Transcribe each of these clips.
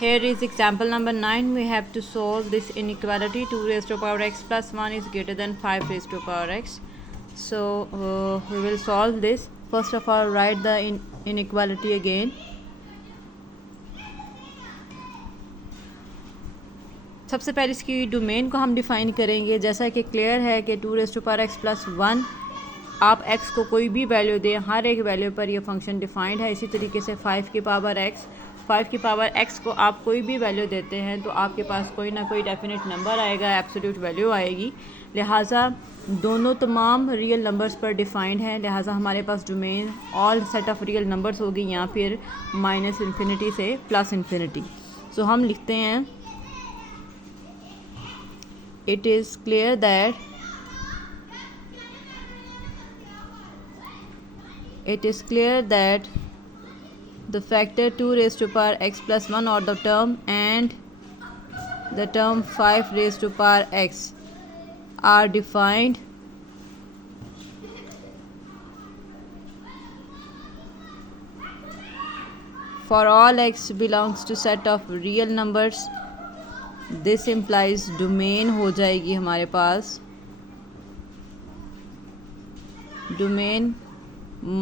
Here is example number 9. We have to solve this inequality. 2 raised to power x plus 1 is greater than 5 raised to power x. So we will solve this. First of all, write the inequality again. सबसे पहले इसकी domain को हम define करेंगे. जैसा कि clear है कि 2 raise to power x plus 1, आप x को कोई भी वैल्यू दें, हर एक वैल्यू पर यह फंक्शन डिफाइंड है. इसी तरीके से 5 की पावर x को आप कोई भी वैल्यू देते हैं तो आपके पास कोई ना कोई डेफिनेट नंबर आएगा, एब्सोल्यूट वैल्यू आएगी. लिहाजा दोनों तमाम रियल नंबर्स पर डिफाइंड है. लिहाजा हमारे पास domain all set of real numbers होगी या फिर माइनस इन्फिनिटी से प्लस इन्फिनिटी. सो हम लिखते हैं it is clear that the factor 2 raised to power x plus 1 or the term and the term 5 raised to power x are defined for all x belongs to set of real numbers. This implies domain हो जाएगी हमारे पास domain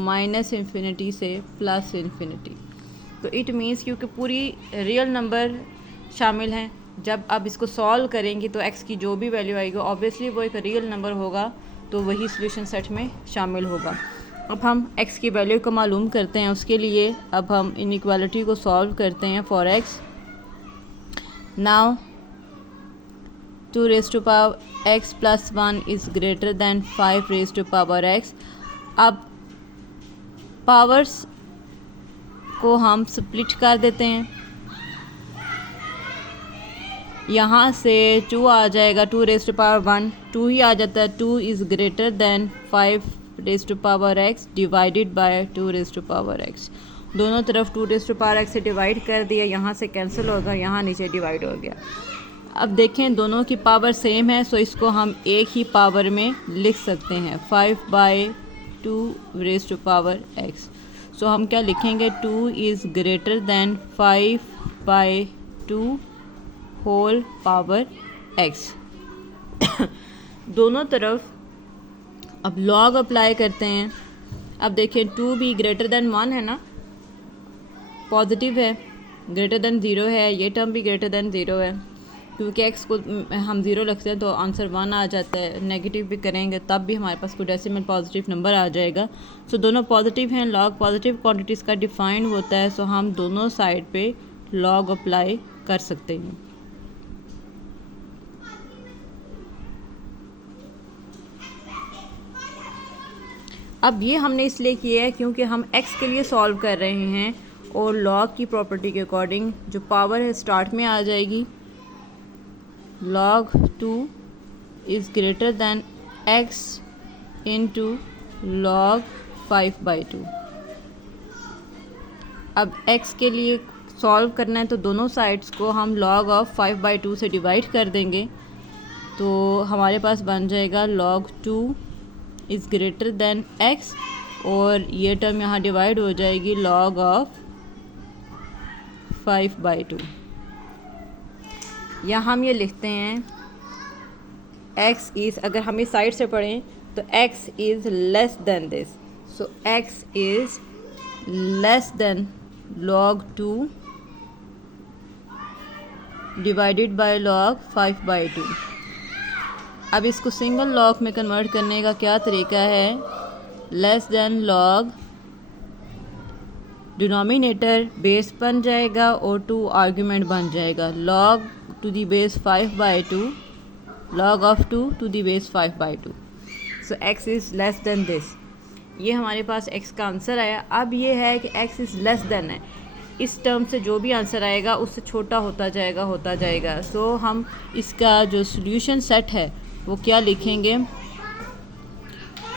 minus infinity से plus infinity. तो it means क्योंकि पूरी real number शामिल हैं, जब आप इसको सॉल्व करेंगे तो x की जो भी वैल्यू आएगी ऑब्वियसली वो एक रियल नंबर होगा, तो वही सॉल्यूशन सेट में शामिल होगा. अब हम x की वैल्यू को मालूम करते हैं. उसके लिए अब हम इनइक्वालिटी को सॉल्व करते हैं for x. Now 2 raised to power x plus 1 is greater than 5 raised to power x. अब पावर्स को हम स्प्लिट कर देते हैं. यहाँ से 2 आ जाएगा, 2 raised to power 1 2 ही आ जाता है. 2 is greater than 5 raised to power x divided by 2 raised to power x. दोनों तरफ 2 raised to power x से डिवाइड कर दिया, यहाँ से कैंसिल होगा, यहाँ नीचे डिवाइड हो गया. अब देखें दोनों की पावर सेम है, सो इसको हम एक ही पावर में लिख सकते हैं 5/2 raise to power x. So हम क्या लिखेंगे 2 is greater than 5/2 whole power x. दोनों तरफ अब लॉग अप्लाई करते हैं. अब देखें 2 भी ग्रेटर दैन 1 है ना, पॉजिटिव है, ग्रेटर दैन 0 है, ये टर्म भी ग्रेटर दैन 0 है. क्योंकि x को हम 0 रखते हैं तो आंसर 1 आ जाता है. नेगेटिव भी करेंगे तब भी हमारे पास कोई डेसिमल पॉजिटिव नंबर आ जाएगा. सो दोनों पॉजिटिव हैं. लॉग पॉजिटिव क्वांटिटीज़ का डिफाइंड होता है, सो हम दोनों साइड पे लॉग अप्लाई कर सकते हैं. अब ये हमने इसलिए किया है क्योंकि हम x के लिए सॉल्व कर रहे हैं और लॉग की प्रॉपर्टी के अकॉर्डिंग जो पावर है स्टार्ट में आ जाएगी. log 2 is greater than x into log 5/2. अब x के लिए सॉल्व करना है तो दोनों साइड्स को हम log ऑफ 5/2 से डिवाइड कर देंगे, तो हमारे पास बन जाएगा log 2 is greater than x और ये टर्म यहाँ डिवाइड हो जाएगी log ऑफ 5/2. या हम ये लिखते हैं x इज़, अगर हम इस साइड से पढ़ें तो x is less than this. So x is less than log 2 divided by log 5/2. अब इसको सिंगल लॉग में कन्वर्ट करने का क्या तरीका है, less than log denominator base बन जाएगा और 2 आर्ग्यूमेंट बन जाएगा. log to the base 5/2 log of 2 to the base 5/2. so x is less than this. ये हमारे पास x का आंसर आया. अब ये है कि x is less than है, इस टर्म से जो भी आंसर आएगा उससे छोटा होता जाएगा. सो हम इसका जो सॉल्यूशन सेट है वो क्या लिखेंगे,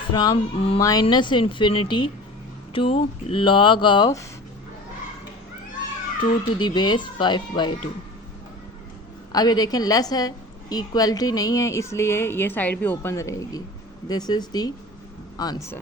from minus infinity to log of 2 to the base 5/2. अब ये देखें लेस है, इक्वलिटी नहीं है, इसलिए ये साइड भी ओपन रहेगी. This is the answer.